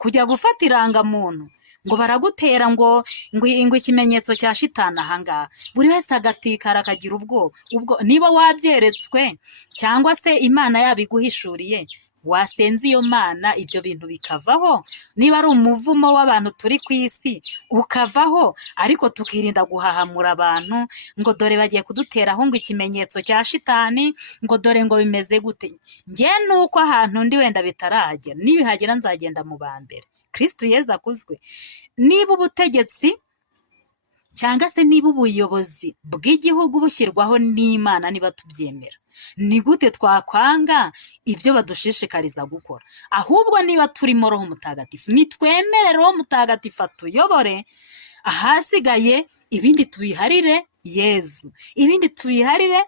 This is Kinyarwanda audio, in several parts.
kujya gufata irangamuntu ngo baragutera ngo ikimenyetso cya shitani ahangaha, buri wese agatikara akagira ubwo niba wabyeretswe cyangwa se Imana yabiguhishuriye wasenze iyo Mana ibyo bintu bikavaho, niba ari umuvumo w'abantu turi ku isi ukavaho, ariko tukirinda guhahamura abantu ngo dore bagiye kuduteraho ngo ikimenyetso cya shitani, ngo dore ngo bimeze gute. Njye nuko ahantu ndi wenda bitaragera, nibihagera nzagenda mu ba mbere. Kristo Yezu akuzwe. Niba ubutegetsi cyangwa se niba ubuyobozi bw'igihugu bushyirwaho n'Imana, niba tubyemera, ni gute twakwanga ibyo badushishikariza gukora? Ahubwo niba turimo Roho Mutagatifu, nitwemere Roho Mutagatifu atuyobore, ahasigaye ibindi tubiharire Yezu, ibindi tubiharire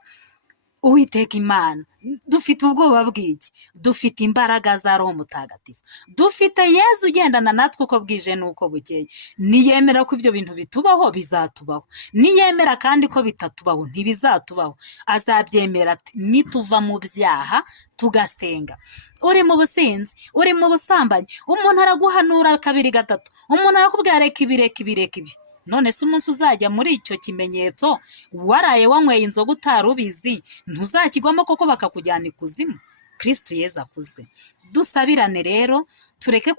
Uwiteka Imana. Dufite ubwoba bw'iki? Dufite imbaraga za Roho Mutagatifu, dufite Yezu ugendana natwe uko bwije n'uko bukeye. Niyemera ko ibyo bintu bitubaho bizatubaho, niyemera kandi ko bitatubaho ntibizatubaho. Azabyemera ati nituva mu byaha tugasenga. Uri mu businzi, uri mu busambanyi, umuntu araguhanura kabiri gatatu, umuntu arakubwira reka ibi. None se umunsi uzajya muri icyo kimenyetso waraye wanyweye inzoga utari ubizi, ntuzakigwamo koko bakakujyana ikuzimu? Kristo Yezu akuzwe. Dusabirane rero, tureke